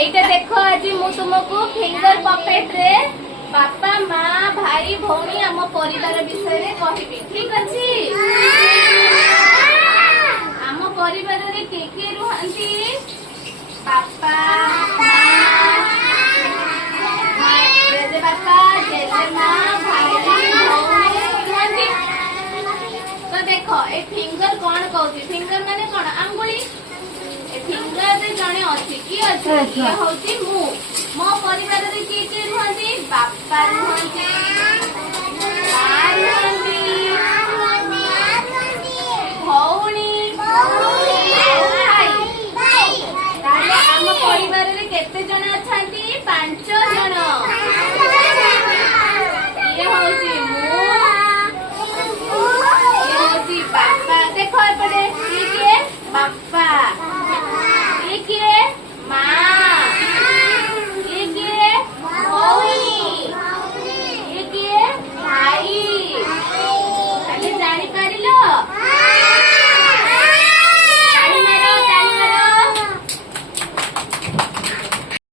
एटा देखो आज मु तुमको फिंगर पपेट रे बापा माँ भाई भौणी आम परिवार विषय रे कहबी ठीक अछि। आम परिवार रे के रुहंती बापा माँ जेजे बापा जेजे माँ भाई भौणी रुहंती। तो देखो ए फिंगर कौन कहूची फिंगर माने कौन आंगुली फिंगर रे जणे अछि की अछि ये होची मु मो परिवार रे किए रुहंती बापा रुहंती